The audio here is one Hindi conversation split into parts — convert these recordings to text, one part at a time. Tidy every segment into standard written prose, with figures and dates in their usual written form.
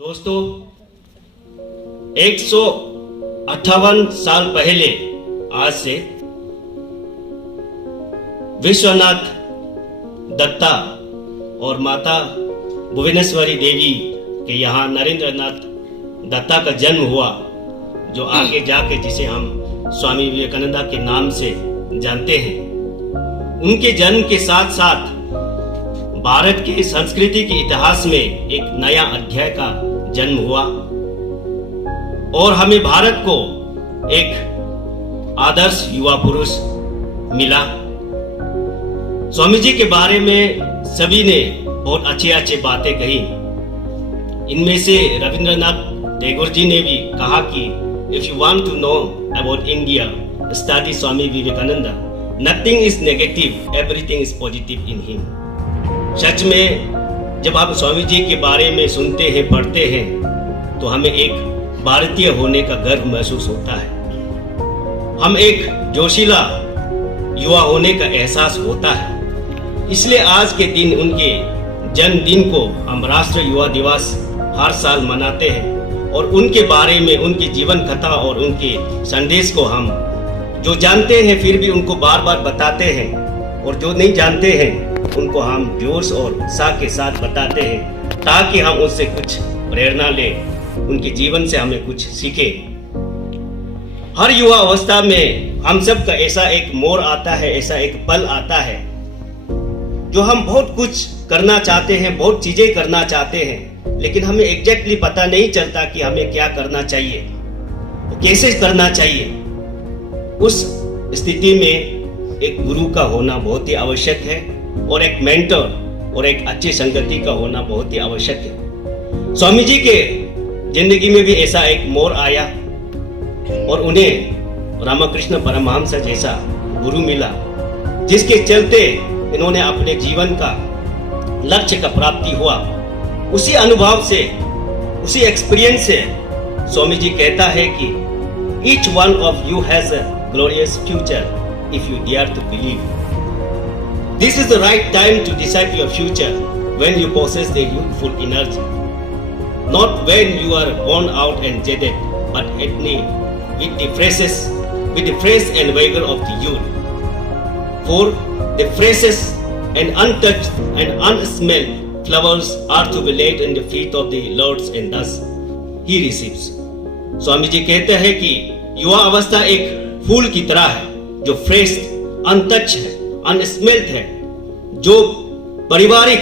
दोस्तों 158 साल पहले आज से विश्वनाथ दत्ता और माता भुवनेश्वरी देवी के यहाँ नरेंद्रनाथ दत्ता का जन्म हुआ, जो आगे जाके जिसे हम स्वामी विवेकानंद के नाम से जानते हैं। उनके जन्म के साथ साथ भारत के संस्कृति के इतिहास में एक नया अध्याय का जन्म हुआ और हमें भारत को एक आदर्श युवा पुरुष मिला। स्वामी जी के बारे में सभी ने बहुत अच्छी बातें कही। इनमें से रविंद्रनाथ टैगोर जी ने भी कहा कि if you want to know about India, study Swami Vivekananda. Nothing is negative, everything is positive in him. सच में जब आप स्वामी जी के बारे में सुनते हैं, पढ़ते हैं, तो हमें एक भारतीय होने का गर्व महसूस होता है। हम एक जोशीला युवा होने का एहसास होता है। इसलिए आज के दिन, उनके जन्मदिन को हम राष्ट्रीय युवा दिवस हर साल मनाते हैं और उनके बारे में, उनकी जीवन कथा और उनके संदेश को हम जो जानते हैं फिर भी उनको बार बार बताते हैं, और जो नहीं जानते हैं उनको हम जोश और उत्साह के साथ बताते हैं, ताकि हम उससे कुछ प्रेरणा लें, उनके जीवन से हमें कुछ सीखें। हर युवा अवस्था में हम सब का ऐसा एक मोड़ आता है, ऐसा एक पल आता है जो हम बहुत कुछ करना चाहते हैं, बहुत चीजें करना चाहते हैं, लेकिन हमें एग्जैक्टली पता नहीं चलता कि हमें क्या करना चाहिए, कैसे करना चाहिए। उस स्थिति में एक गुरु का होना बहुत ही आवश्यक है और एक मेंटर और एक अच्छी संगति का होना बहुत ही आवश्यक है। स्वामी जी के जिंदगी में भी ऐसा एक मोड़ आया और उन्हें रामकृष्ण परमहंस जैसा गुरु मिला, जिसके चलते इन्होंने अपने जीवन का लक्ष्य का प्राप्ति हुआ। उसी अनुभव से, उसी एक्सपीरियंस से स्वामी जी कहता है कि each one of you has a glorious future if you dare to believe. This is the right time to decide your future when you possess the youthful energy, not when you are worn out and jaded, but with the fresh and vigor of the youth. For the freshest and untouched and unsmelled flowers are to be laid in the feet of the Lord, and thus He receives. Swami ji कहते हैं कि युवा अवस्था एक फूल की तरह है, जो फ्रेश, अनटच है, अनस्मेल्ड है, जो पारिवारिक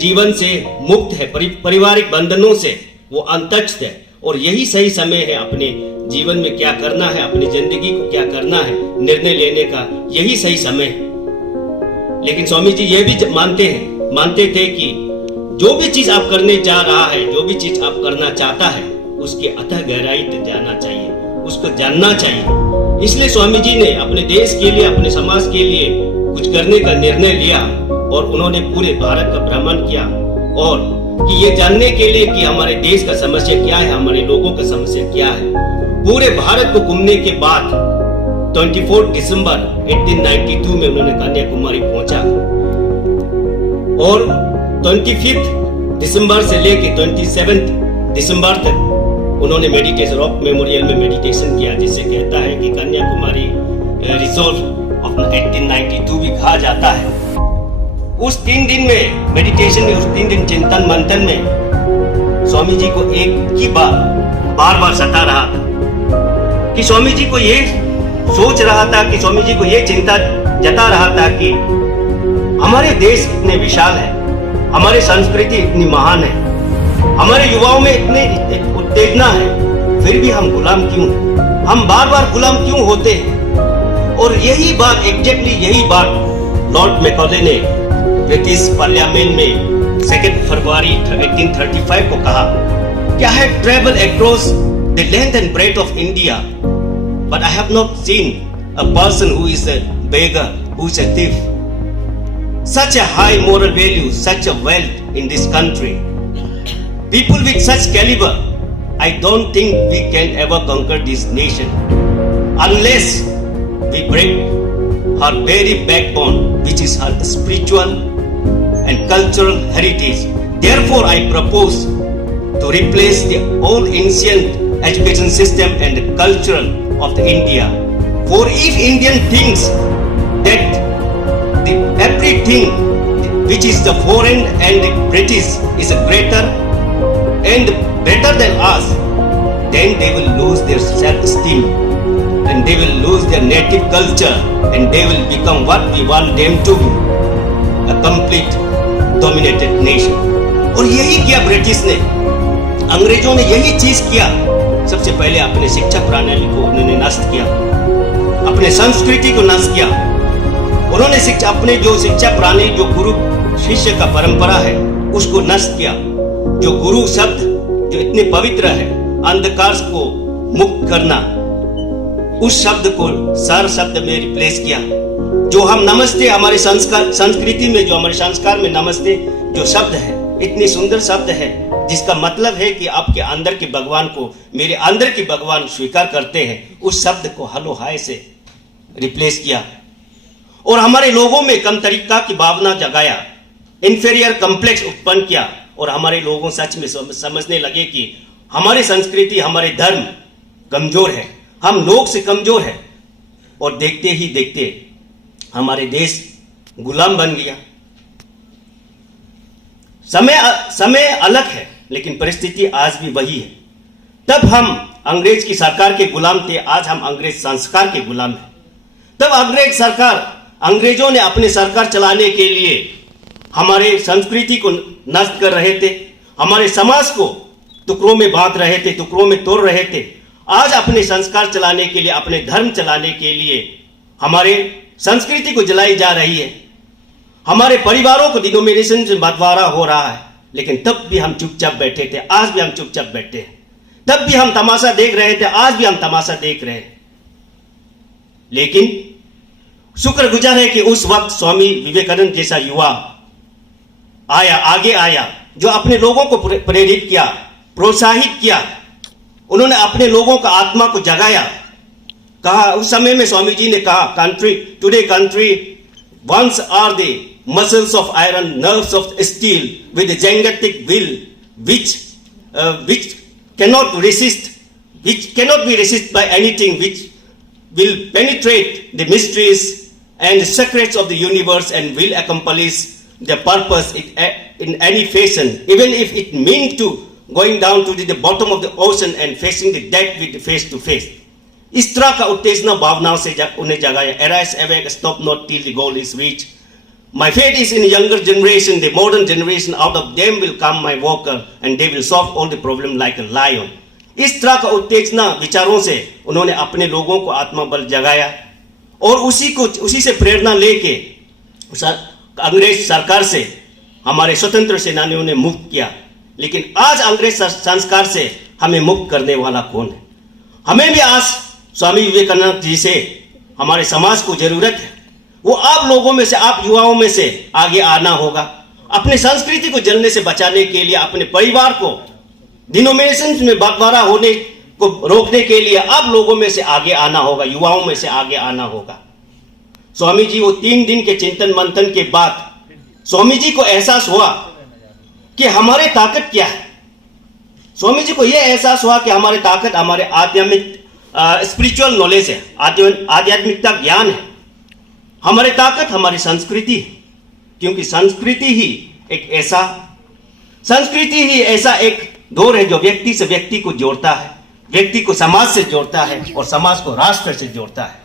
जीवन से मुक्त है, पारिवारिक बंधनों से वो अनटच्ड है, और यही सही समय है अपने जीवन में क्या करना है, अपनी जिंदगी को क्या करना है, निर्णय लेने का यही सही समय है। लेकिन स्वामी जी ये भी मानते थे कि जो भी चीज आप करने जा रहा है, जो भी चीज आप करना चाहता है, उसके अथाह गहराई तक जाना चाहिए, उसको जानना चाहिए। इसलिए स्वामी जी ने अपने देश के लिए, अपने समाज के लिए कुछ करने का निर्णय लिया और उन्होंने पूरे भारत का भ्रमण किया, और कि ये जानने के लिए कि हमारे देश का समस्या क्या है, हमारे लोगों का समस्या क्या है। पूरे भारत को घूमने के बाद 24 दिसंबर 1892 में उन्होंने कन्याकुमारी पहुंचा और 25 दिसंबर से लेकर 27 दिसंबर तक उन्होंने मेडिटेशन, रॉक मेमोरियल में मेडिटेशन किया, जिससे कहता है कि कन्याकुमारी रिजॉर्व ऑफ 1892 भी कहा जाता है। उस 3 दिन में मेडिटेशन में, उस 3 दिन चिंतन मंथन में स्वामी जी को एक ही बार सता रहा था कि स्वामी जी को ये सोच रहा था, कि स्वामी जी को ये चिंता जता रहा था कि हमारे देश इतने विशाल है, हमारी संस्कृति इतनी महान है, हमारे युवाओं में इतने उत्तेजना है, फिर भी हम गुलाम क्यों हैं? हम बार बार गुलाम क्यों होते हैं? और यही बात, एग्जैक्टली यही बात लॉर्ड मैकॉले ने ब्रिटिश पार्लियामेंट में 2 फरवरी 1835 को कहा कि I have traveled across the length and breadth of India, but I have not seen a person who is a beggar, who is a thief. Such a high moral value, such a wealth in this country. People with such caliber, I don't think we can ever conquer this nation unless we break her very backbone, which is her spiritual and cultural heritage. Therefore, I propose to replace the old ancient education system and the cultural of the India. For if Indian thinks that everything which is the foreign and the British is greater and better than us, then they will lose their self-esteem and they will lose their native culture and they will become what we want them to be, a complete dominated nation. और यही किया ब्रिटिश ने, अंग्रेजों ने यही चीज किया। सबसे पहले अपने शिक्षा प्रणाली को उन्होंने नष्ट किया, अपने संस्कृति को नष्ट किया। उन्होंने अपने जो शिक्षा प्रणाली, जो गुरु शिष्य का परंपरा है, उसको नष्ट किया। जो गुरु शब्द जो इतने पवित्र है, अंधकार को मुक्त करना, उस शब्द को सर शब्द में रिप्लेस किया। जो हम नमस्ते, हमारे संस्कृति में जो हमारे संस्कार में नमस्ते जो शब्द है, इतनी सुंदर शब्द है जिसका मतलब है कि आपके अंदर के भगवान को, मेरे अंदर के भगवान स्वीकार करते हैं, उस शब्द को हलो हाय से रिप्लेस किया और हमारे लोगों में कम तरीका की भावना जगाया, इंफीरियर कॉम्प्लेक्स उत्पन्न किया और हमारे लोगों सच में समझने लगे कि हमारी संस्कृति, हमारे धर्म कमजोर है, हम लोग से कमजोर है। और देखते ही देखते हमारे देश गुलाम बन गया। समय अलग है लेकिन परिस्थिति आज भी वही है। तब हम अंग्रेज की सरकार के गुलाम थे, आज हम अंग्रेज संस्कार के गुलाम हैं। तब अंग्रेज सरकार, अंग्रेजों ने अपने सरकार चलाने के लिए हमारे संस्कृति को नष्ट कर रहे थे, हमारे समाज को टुकड़ों में बांट रहे थे, टुकड़ों में तोड़ रहे थे। आज अपने संस्कार चलाने के लिए, अपने धर्म चलाने के लिए हमारे संस्कृति को जलाई जा रही है, हमारे परिवारों को डिनोमिनेशन से बंटवारा हो रहा है। लेकिन तब भी हम चुपचाप बैठे थे, आज भी हम चुपचाप बैठे हैं। तब भी हम तमाशा देख रहे थे, आज भी हम तमाशा देख रहे हैं। लेकिन शुक्रगुजार है कि उस वक्त स्वामी विवेकानंद जैसा युवा आगे आया, जो अपने लोगों को प्रेरित किया, प्रोत्साहित किया। उन्होंने अपने लोगों का आत्मा को जगाया। कहा, उस समय में स्वामी जी ने कहा, country once are the muscles of iron, nerves of steel, with a gigantic will which cannot be resisted by anything, which will penetrate the mysteries and secrets of the universe and will accomplish the purpose in any fashion, even if it means to going down to the bottom of the ocean and facing the death with face to face. इस तरह का उत्तेजना भावनाओं से उन्हें जगाया। Arise, awake, stop not till the goal is reached. My faith is in younger generation, the modern generation. Out of them will come my worker, and they will solve all the problem like a lion. इस तरह का उत्तेजना विचारों से उन्होंने अपने लोगों को आत्मा बल जगाया और उसी से प्रेरणा लेके अंग्रेज सरकार से हमारे स्वतंत्र सेनानियों ने मुक्त किया। लेकिन आज अंग्रेज संस्कार से हमें मुक्त करने वाला कौन है? हमें भी आज स्वामी विवेकानंद जी से हमारे समाज को जरूरत है। वो आप लोगों में से, आप युवाओं में से आगे आना होगा। अपने संस्कृति को जलने से बचाने के लिए, अपने परिवार को डिनोमिनेशन में बंटवारा होने को रोकने के लिए आप लोगों में से आगे आना होगा, युवाओं में से आगे आना होगा। स्वामी जी वो 3 दिन के चिंतन मंथन के बाद स्वामी जी को एहसास हुआ कि हमारी ताकत क्या है। स्वामी जी को यह एहसास हुआ कि हमारी ताकत हमारे आध्यात्मिक स्पिरिचुअल नॉलेज है, आध्यात्मिकता ज्ञान है। हमारी ताकत हमारी संस्कृति है, क्योंकि संस्कृति ही ऐसा एक डोर है जो व्यक्ति से व्यक्ति को जोड़ता है, व्यक्ति को समाज से जोड़ता है और समाज को राष्ट्र से जोड़ता है।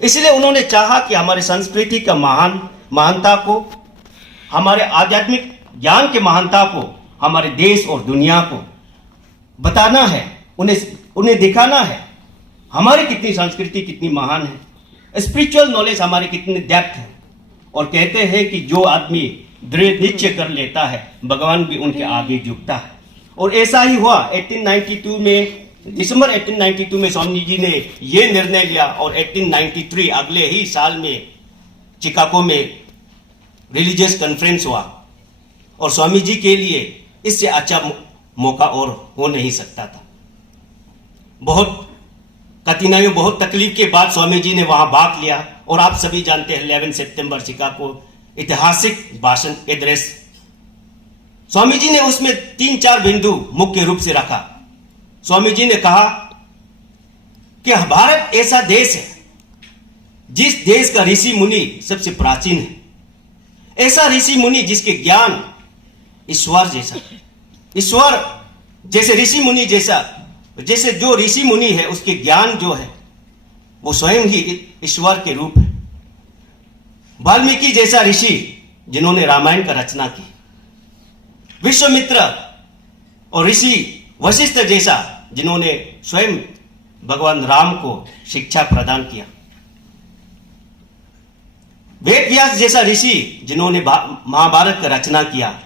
इसलिए उन्होंने चाहा कि हमारी संस्कृति का महानता को, हमारे आध्यात्मिक ज्ञान के महानता को हमारे देश और दुनिया को बताना है, उन्हें दिखाना है हमारी कितनी संस्कृति कितनी महान है, स्पिरिचुअल नॉलेज हमारी कितनी डेप्थ है। और कहते हैं कि जो आदमी दृढ़ निश्चय कर लेता है, भगवान भी उनके आगे झुकता है। और ऐसा ही हुआ। 1892 में, दिसंबर 1892 में स्वामी जी ने यह निर्णय लिया और 1893 अगले ही साल में चिकागो में रिलीजियस कॉन्फ्रेंस हुआ। और स्वामी जी के लिए इससे अच्छा मौका और हो नहीं सकता था। बहुत कठिनाइयों, बहुत तकलीफ के बाद स्वामी जी ने वहां भाग लिया। और आप सभी जानते हैं 11 सितंबर चिकागो ऐतिहासिक भाषण एड्रेस स्वामी जी ने उसमें 3-4 बिंदु मुख्य रूप से रखा। स्वामी जी ने कहा कि भारत ऐसा देश है जिस देश का ऋषि मुनि सबसे प्राचीन है, ऐसा ऋषि मुनि जिसके ज्ञान ईश्वर जैसा, ईश्वर जैसे ऋषि मुनि जैसा, जैसे जो ऋषि मुनि है उसके ज्ञान जो है वो स्वयं ही ईश्वर के रूप है। वाल्मीकि जैसा ऋषि जिन्होंने रामायण का रचना की, विश्वामित्र और ऋषि वशिष्ठ जैसा जिन्होंने स्वयं भगवान राम को शिक्षा प्रदान किया, वेद व्यास जैसा ऋषि जिन्होंने महाभारत का रचना किया,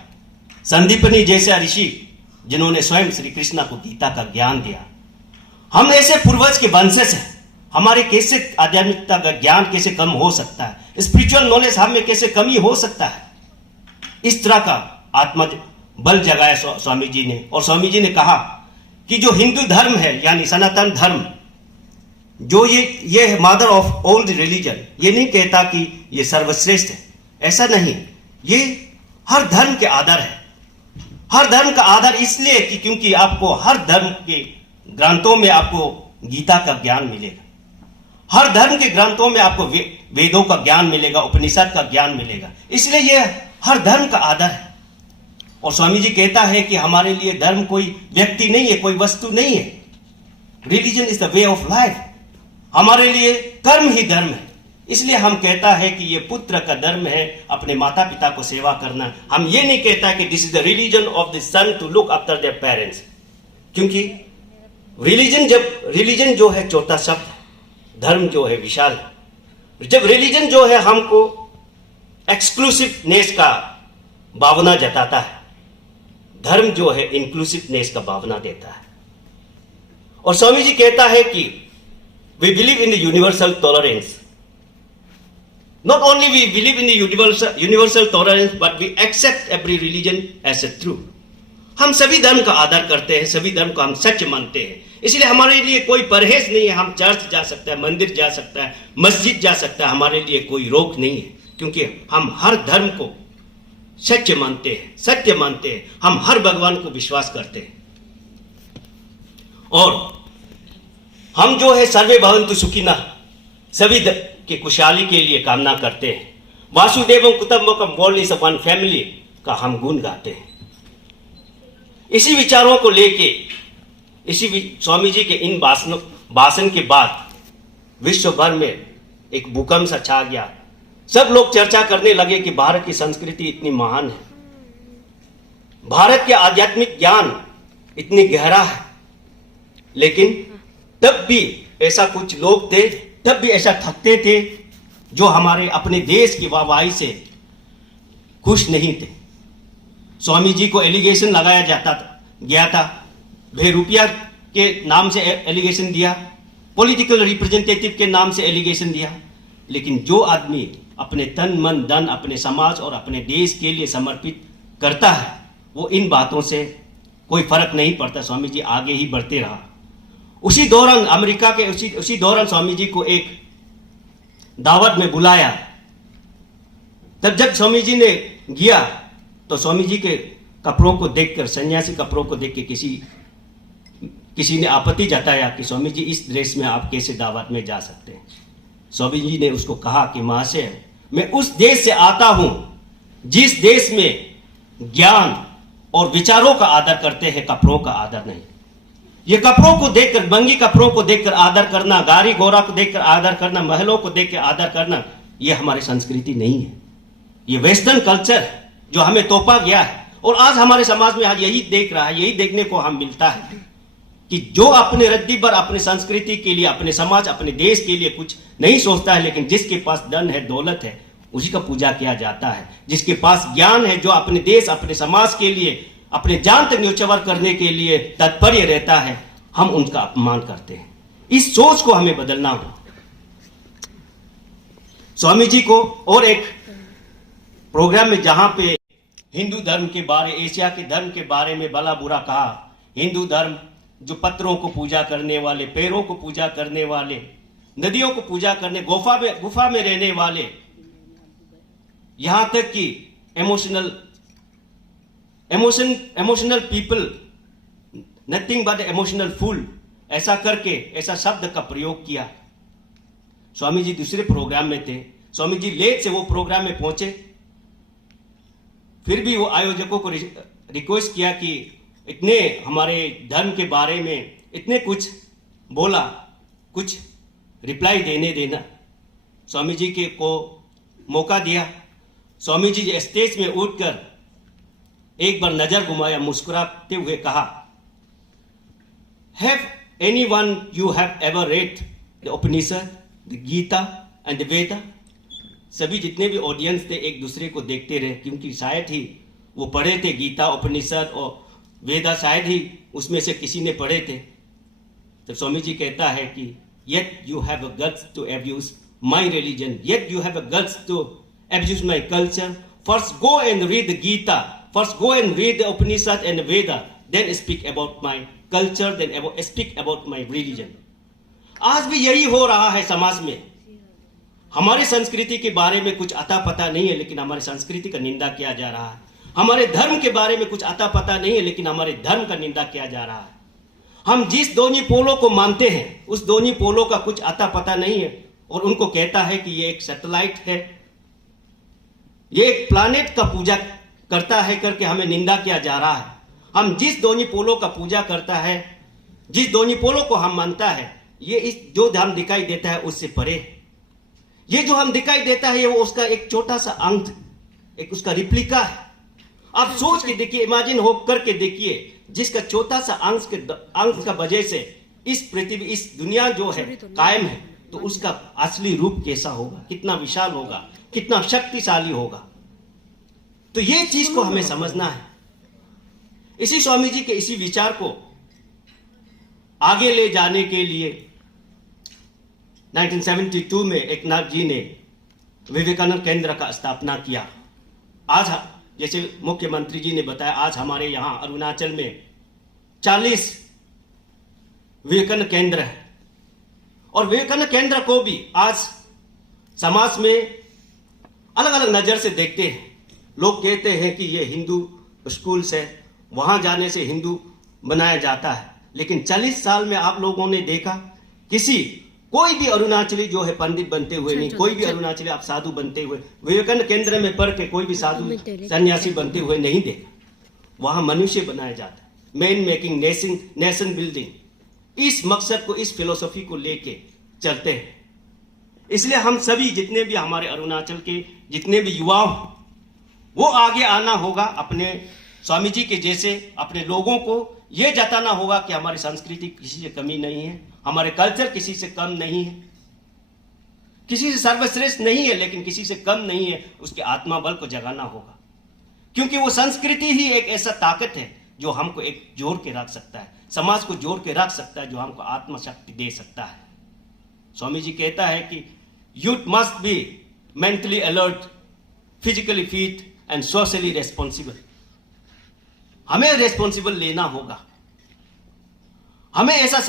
संदीपनी जैसा ऋषि जिन्होंने स्वयं श्री कृष्ण को गीता का ज्ञान दिया। हम ऐसे पूर्वज के वंशज हैं, हमारे कैसे आध्यात्मिकता का ज्ञान कैसे कम हो सकता है, स्पिरिचुअल नॉलेज हम में कैसे कमी हो सकता है। इस तरह का आत्मा बल जगाया स्वामी जी ने। और स्वामी जी ने कहा कि जो हिंदू धर्म है यानी सनातन धर्म, जो ये है mother of all the religion, ये नहीं कहता कि ये सर्वश्रेष्ठ है, ऐसा नहीं, ये हर धर्म के आधार है। हर धर्म का आधार इसलिए कि क्योंकि आपको हर धर्म के ग्रंथों में आपको गीता का ज्ञान मिलेगा, हर धर्म के ग्रंथों में आपको वेदों का ज्ञान मिलेगा, उपनिषद का ज्ञान मिलेगा, इसलिए यह हर धर्म का आधार है। और स्वामी जी कहता है कि हमारे लिए धर्म कोई व्यक्ति नहीं है, कोई वस्तु नहीं है। Religion is the way of life. हमारे लिए कर्म ही धर्म है। इसलिए हम कहता है कि ये पुत्र का धर्म है अपने माता पिता को सेवा करना। हम ये नहीं कहता कि this is the religion of the son to look after their parents, क्योंकि रिलीजन जो है छोटा शब्द है, धर्म जो है विशाल है। जब रिलीजन जो है हमको एक्सक्लूसिवनेस का भावना जताता है, धर्म जो है इंक्लूसिवनेस का भावना देता है। और स्वामी जी कहता है कि we believe in the universal tolerance. Not only we believe in the universal tolerance but we accept every religion as a true. हम सभी धर्म का आदर करते हैं, सभी धर्म को हम सच मानते हैं, इसलिए हमारे लिए कोई परहेज नहीं है। हम चर्च जा सकते हैं, मंदिर जा सकता है, मस्जिद जा सकता है, हमारे लिए कोई रोक नहीं है, क्योंकि हम हर धर्म को सत्य मानते हैं, सत्य मानते हैं। हम हर भगवान को विश्वास करते हैं और हम जो है सर्वे भवन्तु सुखिनः, सभी की खुशहाली के लिए कामना करते हैं। वासुदेवम कुटुंबकम, वर्ल्ड इज वन फैमिली का हम गुण गाते हैं। इसी विचारों को लेके, स्वामी जी के इन भाषण के बाद विश्व भर में एक भूकंप सा छा गया। सब लोग चर्चा करने लगे कि भारत की संस्कृति इतनी महान है, भारत के आध्यात्मिक ज्ञान इतनी गहरा है, लेकिन तब भी ऐसा कुछ लोग थे, तब भी ऐसा थकते थे जो हमारे अपने देश की वाहवाही से खुश नहीं थे। स्वामी जी को एलिगेशन लगाया गया था, रुपया के नाम से एलिगेशन दिया, पॉलिटिकल रिप्रेजेंटेटिव के नाम से एलिगेशन दिया, लेकिन जो आदमी अपने तन मन धन अपने समाज और अपने देश के लिए समर्पित करता है, वो इन बातों से कोई फर्क नहीं पड़ता। स्वामी जी आगे ही बढ़ते रहा। उसी दौरान अमेरिका के उसी दौरान स्वामी जी को एक दावत में बुलाया। तब जब स्वामी जी ने गया तो स्वामी जी के कपड़ों को देखकर, सन्यासी कपड़ों को देख के किसी ने आपत्ति जताया कि स्वामी जी इस ड्रेस में आप कैसे दावत में जा सकते हैं। स्वामी जी ने उसको कहा कि महाशय, मैं उस देश से आता हूं जिस देश में ज्ञान और विचारों का आदर करते हैं, कपड़ों का आदर नहीं। ये कपड़ों को देखकर, बंगी कपड़ों को देखकर आदर करना, गाड़ी घोड़ा को देखकर आदर करना, महलों को देखकर आदर करना, ये हमारी संस्कृति नहीं है। ये वेस्टर्न कल्चर जो हमें तोपा गया है। और आज हमारे समाज में आज यही देख रहा है, यही देखने को हम मिलता है कि जो अपने रद्दी पर अपने संस्कृति के लिए, अपने समाज, अपने देश के लिए कुछ नहीं सोचता है, लेकिन जिसके पास धन है, दौलत है, उसी का पूजा किया जाता है। जिसके पास ज्ञान है, जो अपने देश, अपने समाज के लिए, अपने जान तक न्योछावर करने के लिए तत्पर रहता है, हम उनका अपमान करते हैं। इस सोच को हमें बदलना होगा। स्वामी जी को और एक प्रोग्राम में जहां पे हिंदू धर्म के बारे, एशिया के धर्म के बारे में भला बुरा कहा, हिंदू धर्म जो पत्थरों को पूजा करने वाले, पैरों को पूजा करने वाले, नदियों को पूजा करने, गुफा में रहने वाले, यहां तक कि emotional people, nothing but emotional fool, ऐसा करके ऐसा शब्द का प्रयोग किया। स्वामी जी दूसरे प्रोग्राम में थे, स्वामी जी लेट से वो प्रोग्राम में पहुंचे, फिर भी वो आयोजकों को रिक्वेस्ट किया कि इतने हमारे धर्म के बारे में इतने कुछ बोला, कुछ रिप्लाई देना। स्वामी जी के को मौका दिया। स्वामी जी स्टेज में उठकर एक बार नजर घुमाया, मुस्कुराते हुए कहा, have anyone you have ever read the Upanishad, the Gita and the Veda? सभी जितने भी ऑडियंस थे एक दूसरे को देखते रहे, क्योंकि शायद ही वो पढ़े थे गीता, उपनिषद और वेदा, शायद ही उसमें से किसी ने पढ़े थे। तो स्वामी जी कहता है कि yet you have a guts to abuse my religion, yet you have a guts to abuse my culture. First go and read the Gita, first go and read the Upanishad and Veda, then speak about my culture, then speak about my religion. आज भी यही हो रहा है समाज में। हमारी संस्कृति के बारे में कुछ अता पता नहीं है, लेकिन हमारी संस्कृति का निंदा किया जा रहा है। हमारे धर्म के बारे में कुछ अता पता नहीं है, लेकिन हमारे धर्म का निंदा किया जा रहा है। हम जिस दोनों पोलों को मानते हैं उस दोनों पोलों का कुछ अता पता नहीं है, और उनको कहता है कि ये एक सैटेलाइट है, ये एक प्लैनेट का पूजा करता है करके हमें निंदा किया जा रहा है। हम जिस दोनों पोलों का पूजा करता है, जिस दोनों पोलों को हम मानता है, ये इस जो हम दिखाई देता है उससे परे। ये जो हम दिखाई देता है वो उसका एक छोटा सा अंग, एक उसका रिप्लिका है। आप सोच के देखिए, इमेजिन हो करके देखिए, जिसका छोटा सा अंश का वजह से इस पृथ्वी, इस दुनिया जो है कायम है, तो उसका असली रूप कैसा होगा, कितना विशाल होगा, कितना शक्तिशाली होगा। तो ये चीज को हमें समझना है। इसी स्वामी जी के इसी विचार को आगे ले जाने के लिए 1972 में एकनाथ जी ने विवेकानंद केंद्र का स्थापना किया। आज जैसे मुख्यमंत्री जी ने बताया, आज हमारे यहां अरुणाचल में 40 विवेकानंद केंद्र है, और विवेकानंद केंद्र को भी आज समाज में अलग अलग नजर से देखते हैं। लोग कहते हैं कि ये हिंदू स्कूल्स है, वहां जाने से हिंदू बनाया जाता है। लेकिन 40 साल में आप लोगों ने देखा कोई भी अरुणाचली जो है पंडित बनते हुए नहीं, कोई भी अरुणाचली आप साधु बनते हुए, विवेकानंद केंद्र में पढ़ के कोई भी साधु सन्यासी बनते हुए नहीं देखा। वहां मनुष्य बनाया जाता है, मैन मेकिंग नेशन बिल्डिंग। इस मकसद को, इस फिलोसफी को लेके चलते हैं। इसलिए हम सभी जितने भी हमारे अरुणाचल के जितने भी युवा, वो आगे आना होगा, अपने स्वामी जी के जैसे अपने लोगों को यह जताना होगा कि हमारी संस्कृति किसी से कमी नहीं है, हमारे कल्चर किसी से कम नहीं है, किसी से सर्वश्रेष्ठ नहीं है, लेकिन किसी से कम नहीं है। उसके आत्मा बल को जगाना होगा, क्योंकि वो संस्कृति ही एक ऐसा ताकत है जो हमको एक जोड़ के रख सकता है, समाज को जोड़ के रख सकता है, जो हमको आत्मशक्ति दे सकता है। स्वामी जी कहता है कि youth must be mentally alert, physically fit and socially responsible. हमें रेस्पॉन्सिबल लेना होगा, हमें ऐसा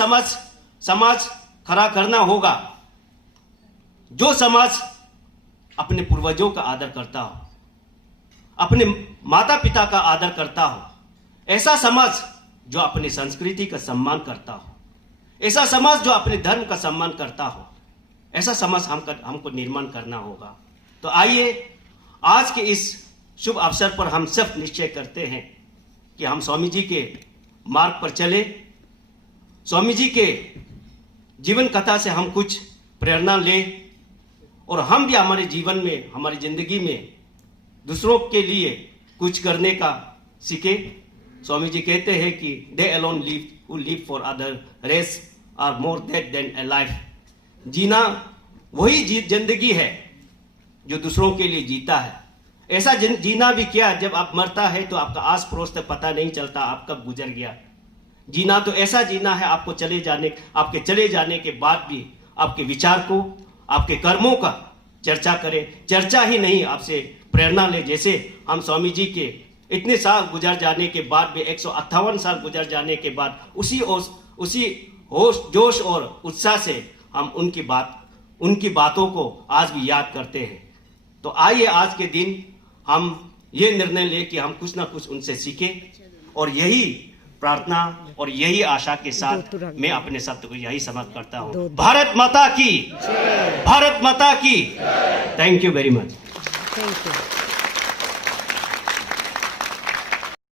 समाज खड़ा करना होगा जो समाज अपने पूर्वजों का आदर करता हो, अपने माता पिता का आदर करता हो, ऐसा समाज जो अपनी संस्कृति का सम्मान करता हो, ऐसा समाज जो अपने धर्म का सम्मान करता हो, ऐसा समाज हमको निर्माण करना होगा। तो आइए आज के इस शुभ अवसर पर हम सब निश्चय करते हैं कि हम स्वामी जी के मार्ग पर चले, स्वामी जी के जीवन कथा से हम कुछ प्रेरणा लें, और हम भी हमारे जीवन में, हमारी जिंदगी में दूसरों के लिए कुछ करने का सीखे। स्वामी जी कहते हैं कि they alone live who live for other, rest are more dead than a life. जीना वही जिंदगी है जो दूसरों के लिए जीता है। ऐसा जीना भी क्या, जब आप मरता है तो आपका आस पड़ोस तक पता नहीं चलता आप कब गुजर गया। जीना तो ऐसा जीना है, आपके चले जाने के बाद भी आपके विचार को, आपके कर्मों का चर्चा करें, चर्चा ही नहीं, आपसे प्रेरणा ले। जैसे हम स्वामी जी के इतने साल गुजर जाने के बाद भी, 158 साल गुजर जाने के बाद, उसी होश जोश और उत्साह से हम उनकी बातों को आज भी याद करते हैं। तो आइए आज के दिन हम ये निर्णय ले कि हम कुछ ना कुछ उनसे सीखें, और यही प्रार्थना और यही आशा के साथ मैं अपने शब्द को यही समाप्त करता हूँ। भारत माता की, भारत माता की। Thank you very much. Thank you.